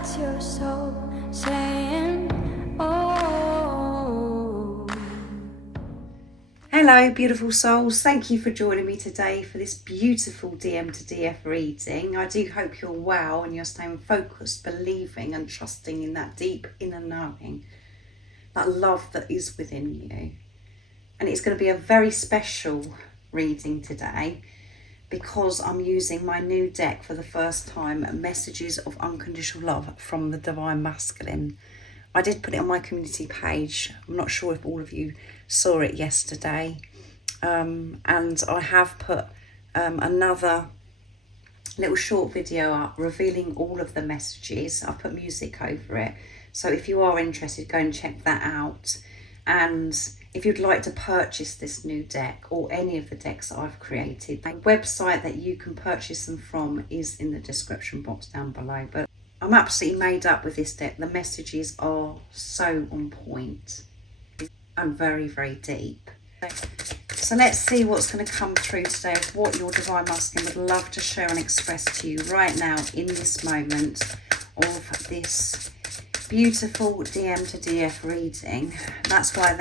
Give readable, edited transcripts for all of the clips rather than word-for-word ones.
That's your soul saying, oh. Hello beautiful souls, thank you for joining me today for this beautiful DM to DF reading. I do hope you're well and you're staying focused, believing and trusting in that deep inner knowing, that love that is within you. And it's going to be a very special reading today because I'm using my new deck for the first time, Messages of Unconditional Love from the Divine Masculine. I did put it on my community page. I'm not sure if all of you saw it yesterday. And I have put another little short video up revealing all of the messages. I've put music over it. So if you are interested, go and check that out. And if you'd like to purchase this new deck or any of the decks that I've created, the website that you can purchase them from is in the description box down below. But I'm absolutely made up with this deck. The messages are so on point and very, very deep. So let's see what's going to come through today of what your Divine Masculine would love to share and express to you right now in this moment of this beautiful DM to DF reading. That's why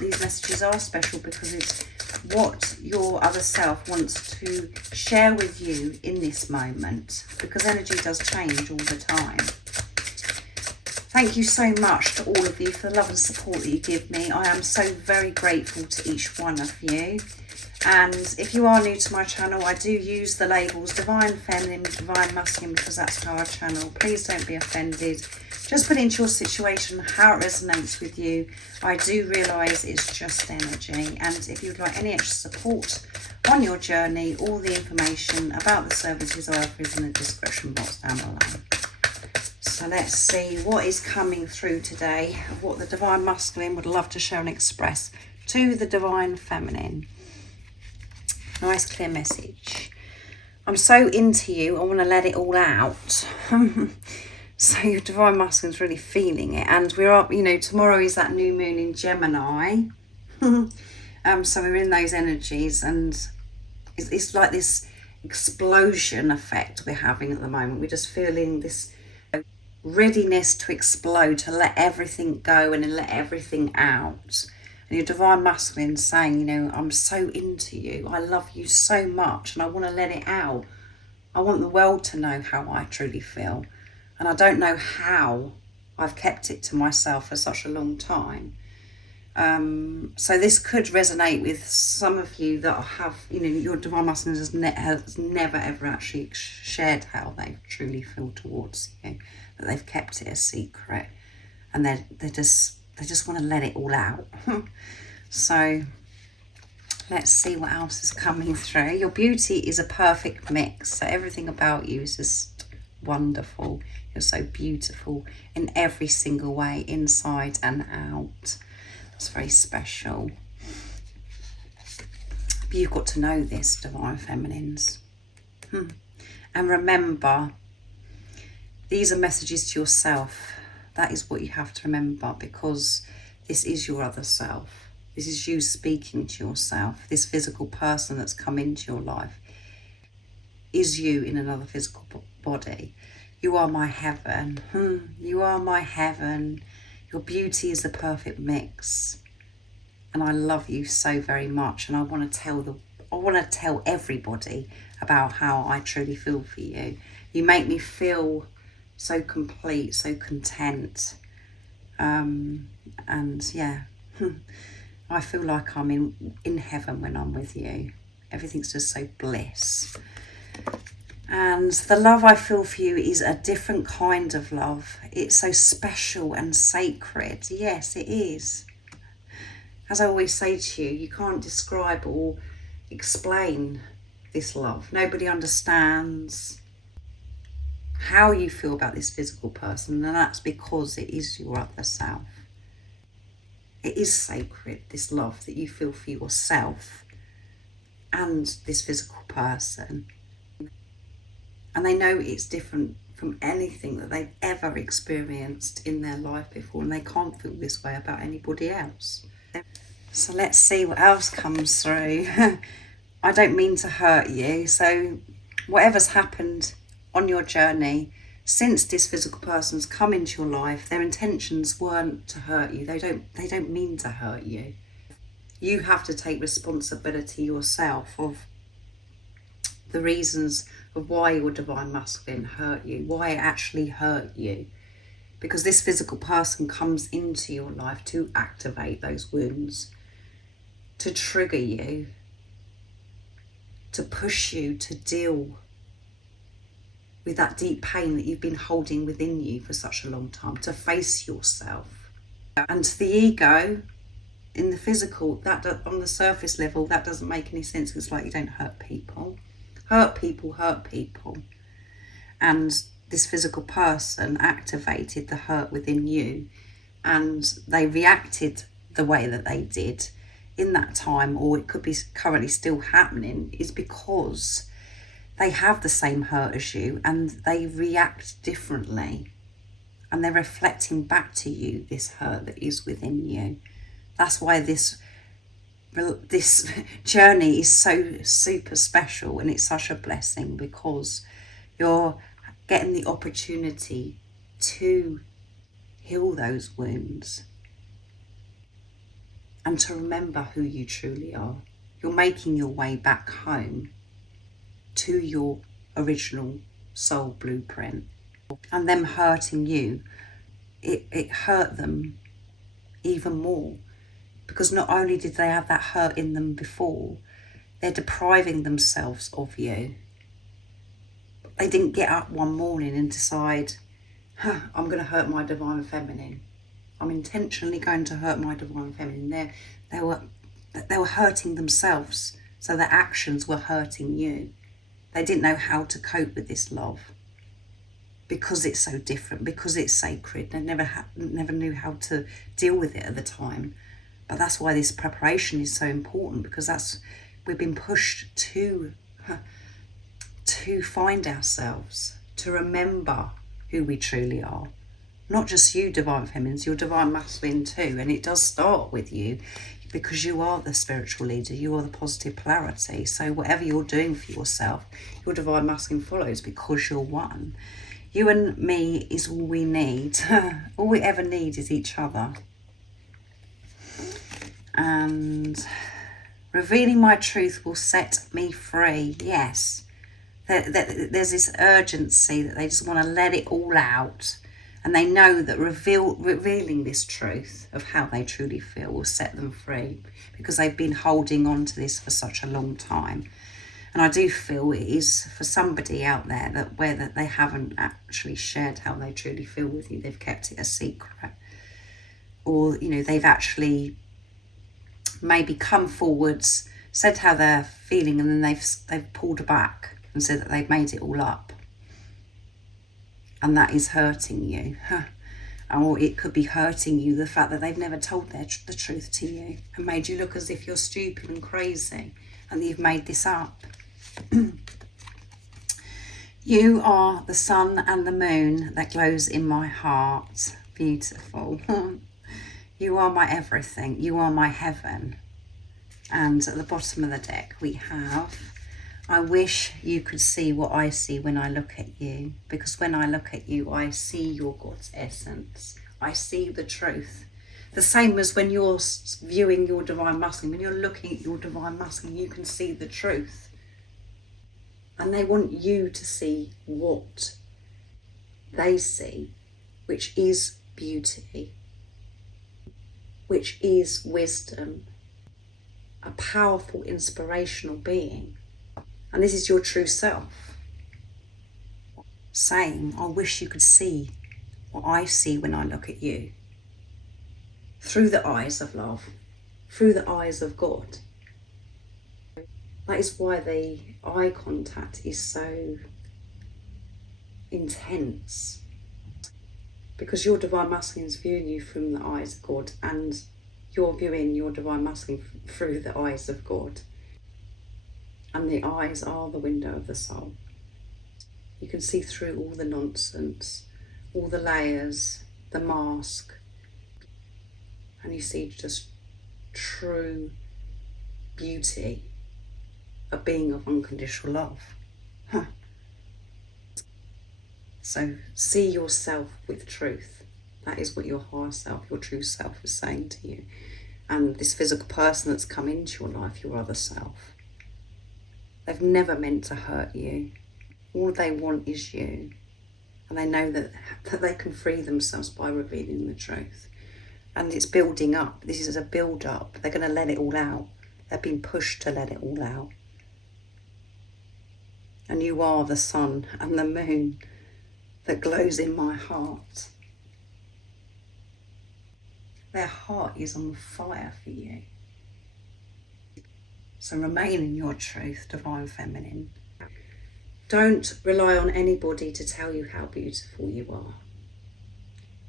these messages are special, because it's what your other self wants to share with you in this moment, because energy does change all the time. Thank you so much to all of you for the love and support that you give me. I am so very grateful to each one of you. And if you are new to my channel, I do use the labels Divine Feminine, Divine Masculine, because that's our channel. Please don't be offended. Just put into your situation how it resonates with you. I do realise it's just energy. And if you'd like any extra support on your journey, all the information about the services I offer is in the description box down below. So let's see what is coming through today, what the Divine Masculine would love to share and express to the Divine Feminine. Nice clear message. I'm so into you, I want to let it all out. So your Divine Masculine's really feeling it. And we're up, you know, tomorrow is that new moon in Gemini. So we're in those energies, and it's like this explosion effect we're having at the moment. We're just feeling this readiness to explode, to let everything go and let everything out. And your Divine Masculine saying, you know, I'm so into you. I love you so much and I want to let it out. I want the world to know how I truly feel. And I don't know how I've kept it to myself for such a long time. So this could resonate with some of you that have, you know, your Divine Masculine has never ever actually shared how they truly feel towards you. That they've kept it a secret, and they just want to let it all out. So let's see what else is coming through. Your beauty is a perfect mix. So everything about you is just wonderful. You're so beautiful in every single way, inside and out. That's very special. But you've got to know this, Divine Feminines. And remember, these are messages to yourself. That is what you have to remember, because this is your other self. This is you speaking to yourself. This physical person that's come into your life is you in another physical body. You are my heaven. You are my heaven. Your beauty is the perfect mix. And I love you so very much. And I want to tell everybody about how I truly feel for you. You make me feel so complete, so content. And yeah, I feel like I'm in heaven when I'm with you. Everything's just so bliss. And the love I feel for you is a different kind of love. It's so special and sacred. Yes, it is. As I always say to you, you can't describe or explain this love. Nobody understands how you feel about this physical person, and that's because it is your other self. It is sacred, this love that you feel for yourself and this physical person. And they know it's different from anything that they've ever experienced in their life before, and they can't feel this way about anybody else. So let's see what else comes through. I don't mean to hurt you, so whatever's happened on your journey, since this physical person's come into your life, their intentions weren't to hurt you. They don't mean to hurt you. You have to take responsibility yourself of the reasons of why your divine masculine hurt you, why it actually hurt you. Because this physical person comes into your life to activate those wounds, to trigger you, to push you to deal with that deep pain that you've been holding within you for such a long time, to face yourself. And to the ego, in the physical, that on the surface level, that doesn't make any sense. It's like you don't hurt people. Hurt people hurt people. And this physical person activated the hurt within you, and they reacted the way that they did in that time, or it could be currently still happening, is because they have the same hurt as you and they react differently, and they're reflecting back to you this hurt that is within you. That's why this journey is so super special, and it's such a blessing, because you're getting the opportunity to heal those wounds and to remember who you truly are. You're making your way back home to your original soul blueprint. And them hurting you, it hurt them even more, because not only did they have that hurt in them before, they're depriving themselves of you. They didn't get up one morning and decide, I'm going to hurt my divine feminine. I'm intentionally going to hurt my divine feminine. They were hurting themselves, so their actions were hurting you. They didn't know how to cope with this love, because it's so different, because it's sacred. They never knew how to deal with it at the time. But that's why this preparation is so important, because we've been pushed to find ourselves, to remember who we truly are. Not just you, divine feminines, your divine masculine too. And it does start with you, because you are the spiritual leader, you are the positive polarity. So whatever you're doing for yourself, your divine masculine follows, because you're one. You and me is all we need. All we ever need is each other. And revealing my truth will set me free. Yes. There's this urgency that they just want to let it all out, and they know that revealing this truth of how they truly feel will set them free, because they've been holding on to this for such a long time. And I do feel it is for somebody out there that they haven't actually shared how they truly feel with you. They've kept it a secret, or they've actually maybe come forwards, said how they're feeling, and then they've pulled back and said that they've made it all up, and that is hurting you. Or it could be hurting you, the fact that they've never told the truth to you and made you look as if you're stupid and crazy and that you've made this up. You are the sun and the moon that glows in my heart. Beautiful. You are my everything. You are my heaven. And at the bottom of the deck we have, I wish you could see what I see when I look at you, because when I look at you, I see your God's essence. I see the truth. The same as when you're viewing your divine masculine, when you're looking at your divine masculine, you can see the truth. And they want you to see what they see, which is beauty, which is wisdom, a powerful, inspirational being. And this is your true self saying, I wish you could see what I see when I look at you, through the eyes of love, through the eyes of God. That is why the eye contact is so intense, because your divine masculine is viewing you from the eyes of God, and you're viewing your divine masculine through the eyes of God. And the eyes are the window of the soul. You can see through all the nonsense, all the layers, the mask, and you see just true beauty, a being of unconditional love. So see yourself with truth. That is what your higher self, your true self is saying to you. And this physical person that's come into your life, your other self, they've never meant to hurt you. All they want is you. And they know that they can free themselves by revealing the truth. And it's building up. This is a build up. They're going to let it all out. They've been pushed to let it all out. And you are the sun and the moon that glows in my heart. Their heart is on fire for you. So remain in your truth, Divine Feminine. Don't rely on anybody to tell you how beautiful you are.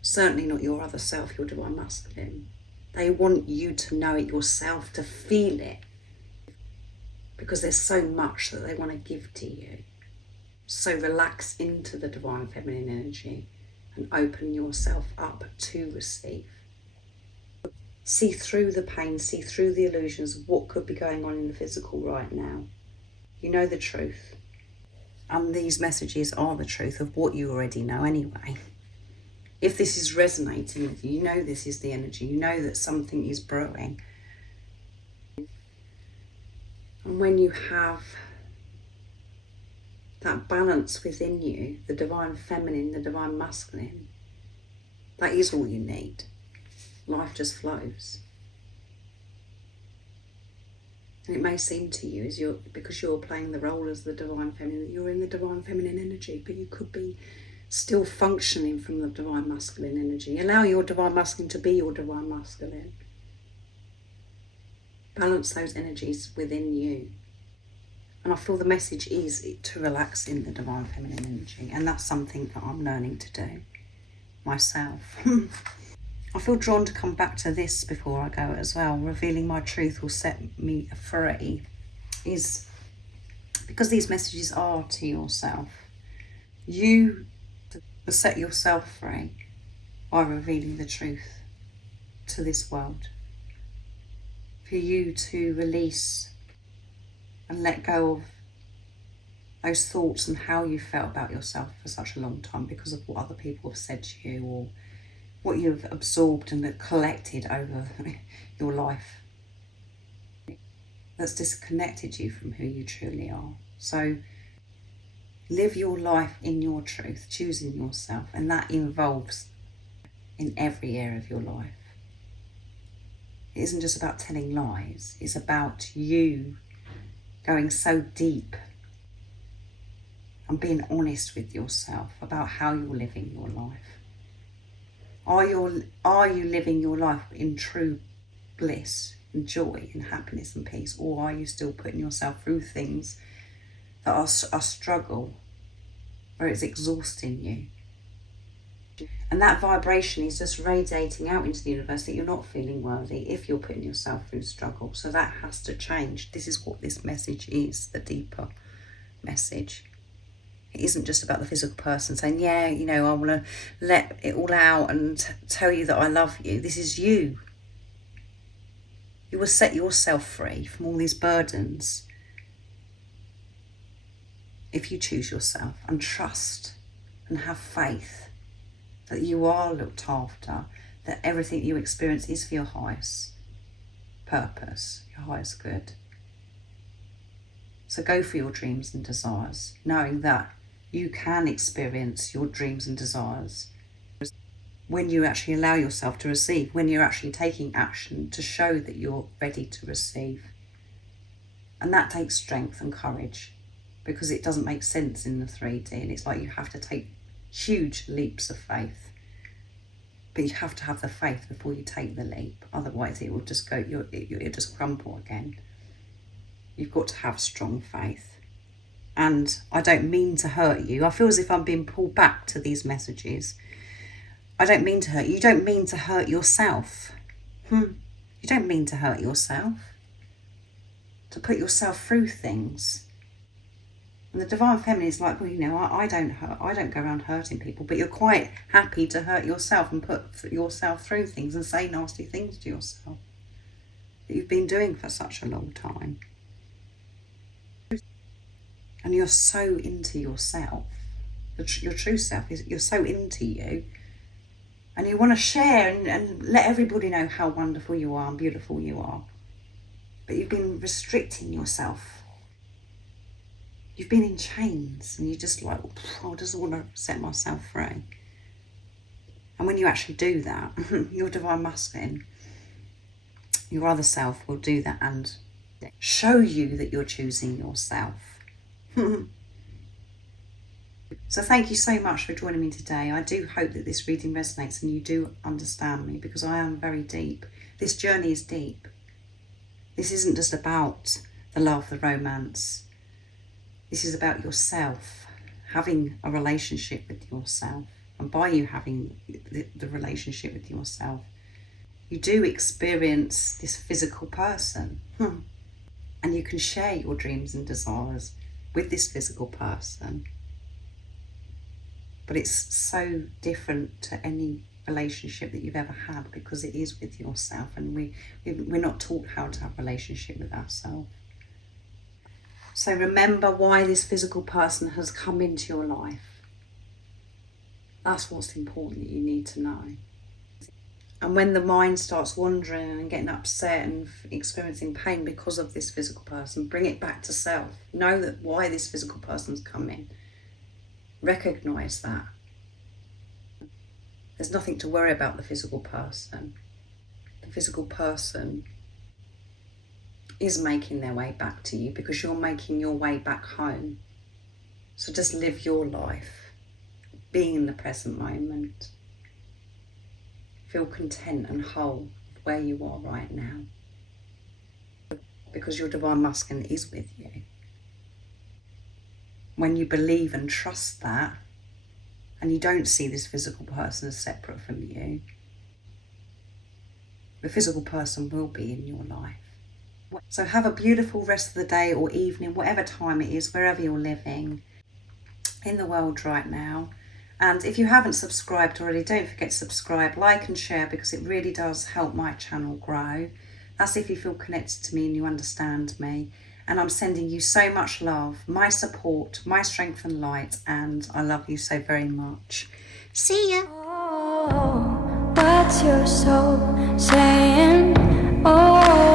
Certainly not your other self, your Divine Masculine. They want you to know it yourself, to feel it. Because there's so much that they want to give to you. So relax into the Divine Feminine energy and open yourself up to receive. See through the pain, see through the illusions of what could be going on in the physical right now. You know the truth. And these messages are the truth of what you already know anyway. If this is resonating with you, you know this is the energy. You know that something is brewing. And when you have that balance within you, the Divine Feminine, the Divine Masculine, that is all you need. Life just flows. And it may seem to you, because you're playing the role as the Divine Feminine, that you're in the Divine Feminine energy, but you could be still functioning from the Divine Masculine energy. Allow your Divine Masculine to be your Divine Masculine. Balance those energies within you. And I feel the message is to relax in the Divine Feminine energy. And that's something that I'm learning to do myself. I feel drawn to come back to this before I go as well. Revealing my truth will set me free. Is because these messages are to yourself. You will set yourself free by revealing the truth to this world. For you to release and let go of those thoughts and how you felt about yourself for such a long time because of what other people have said to you or what you've absorbed and collected over your life that's disconnected you from who you truly are. So live your life in your truth, choosing yourself, and that involves in every area of your life. It isn't just about telling lies, it's about you going so deep and being honest with yourself about how you're living your life. Are you living your life in true bliss and joy and happiness and peace, or are you still putting yourself through things that are a struggle, where it's exhausting you? And that vibration is just radiating out into the universe that you're not feeling worthy if you're putting yourself through struggle. So that has to change. This is what this message is, the deeper message. It isn't just about the physical person saying, yeah, you know, I want to let it all out and tell you that I love you. This is you. You will set yourself free from all these burdens if you choose yourself and trust and have faith that you are looked after, that everything you experience is for your highest purpose, your highest good. So go for your dreams and desires, knowing that you can experience your dreams and desires when you actually allow yourself to receive, when you're actually taking action to show that you're ready to receive. And that takes strength and courage, because it doesn't make sense in the 3D, and it's like you have to take huge leaps of faith. But you have to have the faith before you take the leap, otherwise it will just go, it'll just crumble again. You've got to have strong faith. And I don't mean to hurt you. I feel as if I'm being pulled back to these messages. I don't mean to hurt you. You don't mean to hurt yourself. You don't mean to hurt yourself. To put yourself through things. And the Divine Feminine is like, well, you know, I don't go around hurting people, but you're quite happy to hurt yourself and put yourself through things and say nasty things to yourself that you've been doing for such a long time. And you're so into yourself your true self. You're so into you. And you want to share and let everybody know how wonderful you are and beautiful you are. But you've been restricting yourself. You've been in chains and you're just like, I just want to set myself free. And when you actually do that, your divine masculine, your other self will do that and show you that you're choosing yourself. So thank you so much for joining me today. I do hope that this reading resonates and you do understand me, because I am very deep. This journey is deep. This isn't just about the love, the romance. This is about yourself, having a relationship with yourself. And by you having the relationship with yourself, you do experience this physical person. And you can share your dreams and desires with this physical person. But it's so different to any relationship that you've ever had, because it is with yourself, and we're not taught how to have a relationship with ourselves. So remember why this physical person has come into your life. That's what's important that you need to know. And when the mind starts wandering and getting upset and experiencing pain because of this physical person, bring it back to self. Know that why this physical person's come in. Recognise that. There's nothing to worry about the physical person. The physical person is making their way back to you because you're making your way back home. So just live your life, being in the present moment. Feel content and whole with where you are right now, because your divine masculine is with you. When you believe and trust that, and you don't see this physical person as separate from you, the physical person will be in your life. So have a beautiful rest of the day or evening, whatever time it is, wherever you're living in the world right now. And if you haven't subscribed already, don't forget to subscribe, like and share, because it really does help my channel grow. That's if you feel connected to me and you understand me. And I'm sending you so much love, my support, my strength and light, and I love you so very much. See ya. Oh, what's your soul saying? Oh.